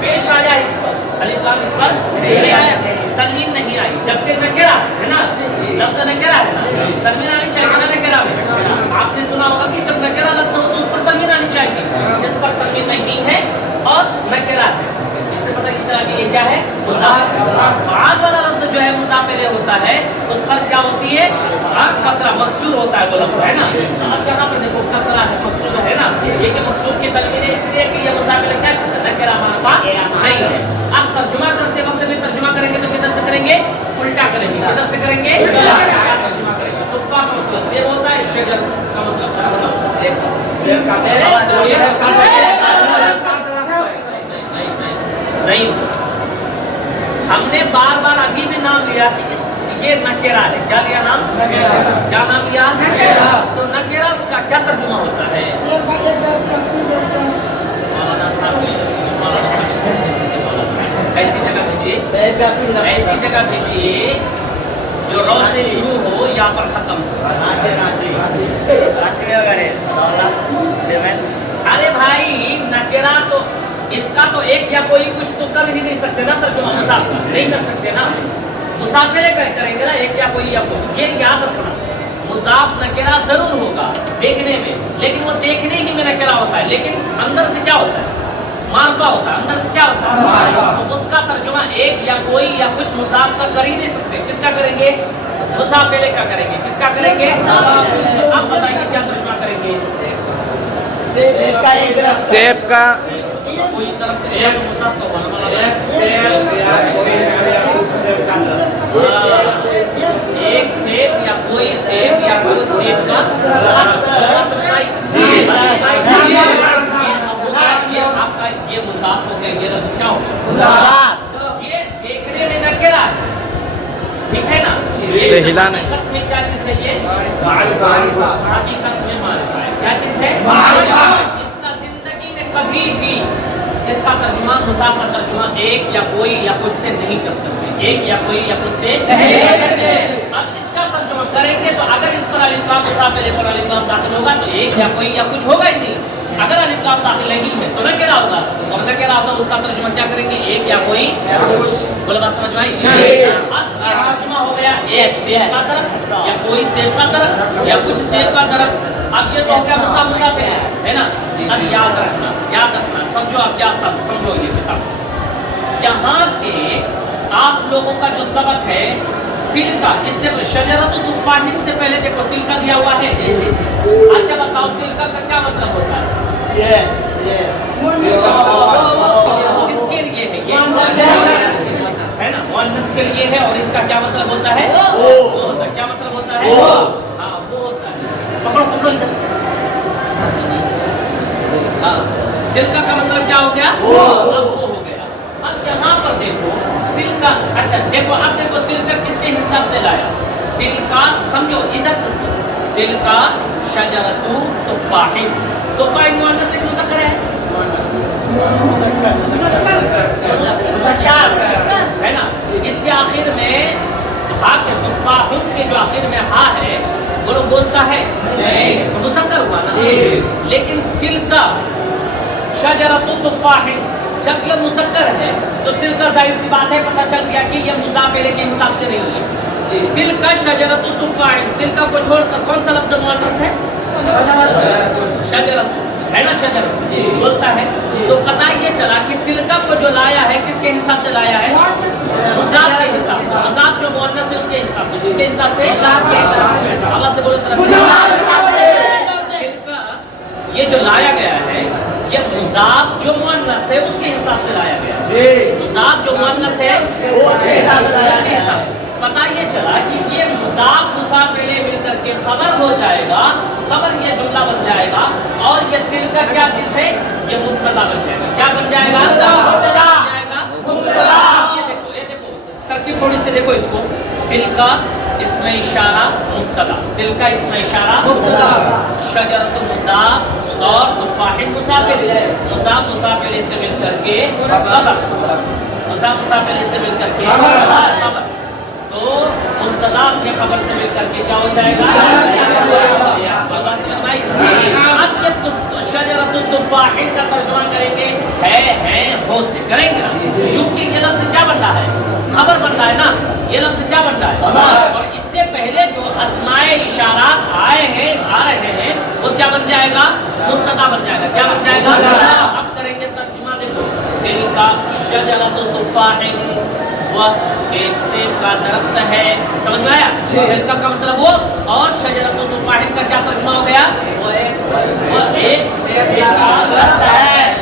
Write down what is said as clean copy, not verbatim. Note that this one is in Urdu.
پیش آیا اس پر، الف لام اس پر تنوین نہیں آئی، جبکہ نکرہ ہے نا، لفظ نکرہ ہے نا، تنوین آنی چاہیے نا نکرہ میں. آپ نے سنا ہوگا کہ جب نکرہ لفظ ہو تو اس پر تنوین آنی چاہیے، اس پر تنوین نہیں ہے اور نکرہ ہے. اس سے پتہ یہ چلا کہ یہ کیا ہے؟ مضاف. فعال والا لفظ جو ہے مضاف الیہ ہوتا ہے، اس پر کیا ہوتی ہے؟ کسرہ، مکسور ہوتا ہے وہ لفظ ہے نا. اب یہاں پر دیکھو کسرہ ہے، مکسور ہے نا، یہ کہ مکسور کی تنوین ہے اس لیے کہ یہ مضاف الیہ کیا چیز ہے؟ نکرہ منفع نہیں ہے. اب ترجمہ کرتے وقت میں ترجمہ کریں گے تو کدھر سے کریں گے؟ الٹا کریں گے. کدھر سے کریں گے؟ ترجمہ کریں گے. تفاح کا مطلب سیب ہوتا ہے، شجر کا مطلب سیب کا نہیں. ہم نے بار بار ابھی بھی نام لیا کہ یہ نکرہ ہے. کیا لیا نام؟ کیا نام لیا؟ تو نکرہ کا کیا ترجمہ ہوتا ہے؟ ایسی جگہ بھیجیے، ایسی جگہ بھیجیے جو رو سے شروع ہو یا پر ختم ہو. ارے بھائی نکرہ تو اس کا تو ایک یا کوئی کچھ تو کر ہی نہیں سکتے نا ترجمہ، مضاف نہیں کر سکتے نا. مضاف الیہ کریں گے نا، ایک یا کوئی یا کوئی. یہ یاد رکھنا مضاف نکرہ ضرور ہوگا دیکھنے میں، لیکن وہ دیکھنے ہی میں نکرہ ہوتا ہے، لیکن اندر سے کیا ہوتا ہے؟ معرفہ ہوتا ہے. اندر سے کیا ہوتا ہے؟ تو اس کا ترجمہ ایک یا کوئی یا کچھ مضاف کا کر ہی نہیں سکتے. کس کا کریں گے؟ مضاف الیہ کا کریں گے. کس کا کریں گے؟ آپ بتائیے کیا ترجمہ کریں گے؟ سیب کا. کوئی طرف ایک مصحف کو ایک سیب یا کوئی سیب یا کوئی سیب کا آپ کا یہ مضاف ہو گیا. یہ لفظ کیا ہو گیا؟ یہ دیکھنے میں نکرہ ہے، ٹھیک ہے نا. حقیقت میں کیا چیز ہے؟ یہ حقیقت میں معرفہ ہے. کیا چیز ہے؟ اس کا زندگی میں کبھی بھی اس کا ترجمہ، مضاف کا ترجمہ ایک یا کوئی یا کچھ سے نہیں کر سکتے. ایک یا کوئی یا کچھ سے نہیں کر سکتے. اب اس کا ترجمہ کریں گے تو اگر اس پر الف لام مضاف الیہ پر الف لام داخل ہوگا تو ایک یا کوئی یا کچھ ہوگا ہی نہیں. اگر الف لام داخل نہیں ہے تو نکرہ ہوگا، اور نکرہ ہوگا اس کا ترجمہ کیا کریں گے؟ ایک یا کوئی یا کچھ. بولے بات سمجھ میں آئی؟ اب یہ ترجمہ ہو گیا ایک سیب کا درخت یا کوئی سیب کا درخت یا کچھ سیب کا درخت. اب یہ تو کیا مضاف الیہ ہے نا. اب یاد رکھنا سمجھو. اب کیا سمجھو یہ کتاب یہاں سے آپ لوگوں کا جو سبق ہے تل کا، اس سے شجرۃ تفاح سے پہلے دیکھو تل کا دیا ہوا ہے. اچھا بتاؤ تل کا کیا مطلب ہوتا ہے؟ جس کے لیے ہے یہ ہے نا، مؤنث کے لیے ہے. اور اس کا کیا مطلب ہوتا ہے؟ وہ ہوتا ہے. کیا مطلب ہوتا ہے؟ ہاں وہ ہوتا ہے. پکڑو تلکا کا مطلب کیا ہو گیا؟ وہ ہو گیا. اب یہاں پر دیکھو تلکا. اچھا دیکھو اب دیکھو تلکا کس کے حساب سے لایا؟ تلکا سمجھو ادھر سے. تلکا شجرۃ تفاح. تفاح مؤنث سے مذکر ہے ہے نا. اس کے آخر میں ہا کے تفاح کے جو آخر میں ہا ہے وہ لوگ بولتا ہے نہیں، تو مذکر ہوا نا. لیکن تلکا شجرۃ تفاح جب یہ مذکر ہے تو تلکا ظاہر سی بات ہے پتہ چل گیا کہ یہ مضاف الیہ کے حساب سے نہیں ہے. تلکا شجرۃ تفاح، تلکا کو چھوڑ کر کون سا لفظ مؤنث ہے؟ شجرۃ ہے نا. شجرۃ بولتا ہے. تو پتہ یہ چلا کہ تلکا کو جو لایا ہے کس کے حساب سے لایا ہے؟ مضاف کے حساب سے. مضاف جو مؤنث ہے اس کے حساب سے. کس کے حساب سے؟ آواز سے بولو ذرا. یہ جو لایا گیا ہے یہ مضاف جو مؤنث ہے اس کے حساب سے لایا گیا. مضاف جو مؤنث ہے اس کے حساب سے. پتہ یہ چلا کہ یہ مضاف الیہ مل کر کے خبر ہو جائے گا. خبر یہ جملہ بن جائے گا. اور یہ تلکا کیا چیز ہے؟ یہ مبتدا بن جائے گا. کیا بن جائے گا؟ مبتدا. یہ دیکھو ترکیب تھوڑی سی دیکھو اس کو. تلکا اسم اشارہ مبتدا. تلکا اسم اشارہ مبتدا. شجرۃ مضاف اور تفاح مضاف الیہ. مضاف الیہ سے مل کر کے خبر. مضاف الیہ سے مل کر کے خبر. تو مبتدا اپنے خبر سے مل کر کے کیا ہو جائے گا؟ اب یہ شجرۃ التفاح کا ترجمہ کریں گے ہیں ہو سے کریں گے نا، چونکہ یہ لفظ کیا بن رہا ہے؟ خبر بن رہا ہے نا، یہ لفظ کیا بن رہا ہے؟ اور اس سے پہلے جو اسماء اشارات آئے ہیں آ رہے ہیں وہ کیا بن جائے گا؟ مبتدا بن جائے گا. کیا بن جائے گا؟ اب کریں گے ترجمہ. دیکھو دل کا شجرۃ تفاح وہ ایک سیب کا درخت ہے. سمجھ میں آیا؟ دل کا مطلب وہ، اور شجرۃ تفاح کا کیا ترجمہ ہو گیا؟ وہ ایک سیب کا درخت ہے.